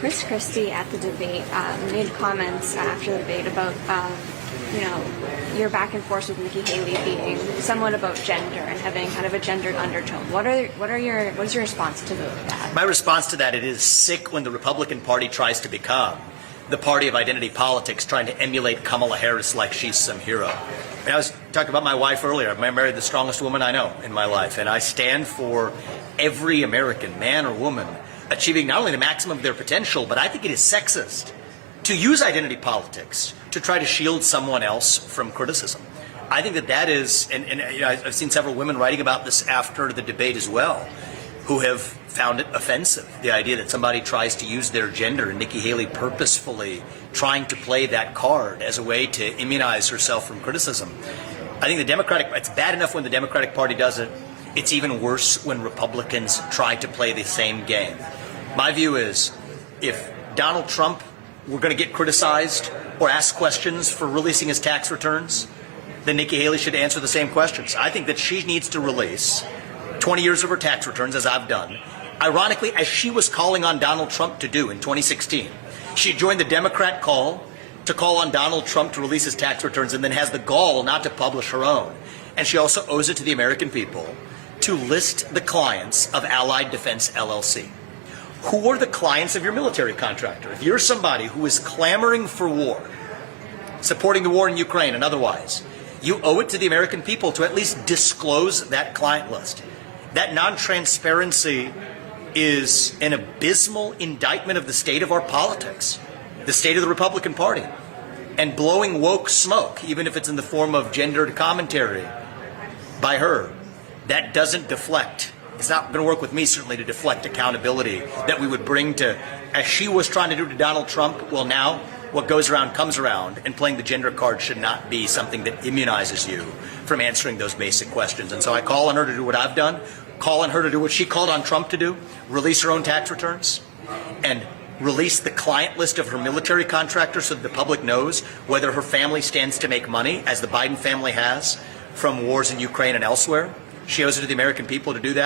Chris Christie at the debate made comments after the debate about, your back and forth with Nikki Haley being somewhat about gender and having kind of a gendered undertone. What is your response to that? My response to that, it is sick when the Republican Party tries to become the party of identity politics, trying to emulate Kamala Harris like she's some hero. And I was talking about my wife earlier. I married the strongest woman I know in my life, and I stand for every American, man or woman, achieving not only the maximum of their potential, but I think it is sexist to use identity politics to try to shield someone else from criticism. I think that is, and I've seen several women writing about this after the debate as well, who have found it offensive, the idea that somebody tries to use their gender, and Nikki Haley purposefully trying to play that card as a way to immunize herself from criticism. I think it's bad enough when the Democratic Party does it. It's even worse when Republicans try to play the same game. My view is, if Donald Trump were going to get criticized or asked questions for releasing his tax returns, then Nikki Haley should answer the same questions. I think that she needs to release 20 years of her tax returns, as I've done. Ironically, as she was calling on Donald Trump to do in 2016. She joined the Democrat call to call on Donald Trump to release his tax returns, and then has the gall not to publish her own. And she also owes it to the American people to list the clients of Allied Defense LLC. Who are the clients of your military contractor? If you're somebody who is clamoring for war, supporting the war in Ukraine and otherwise, you owe it to the American people to at least disclose that client list. That non-transparency is an abysmal indictment of the state of our politics, the state of the Republican Party, and blowing woke smoke, even if it's in the form of gendered commentary by her. That doesn't deflect. It's not going to work with me, certainly, to deflect accountability that we would bring to, as she was trying to do to Donald Trump. Well, now what goes around comes around, and playing the gender card should not be something that immunizes you from answering those basic questions. And so I call on her to do what I've done, call on her to do what she called on Trump to do, release her own tax returns, and release the client list of her military contractors so that the public knows whether her family stands to make money, as the Biden family has, from wars in Ukraine and elsewhere. She owes it to the American people to do that.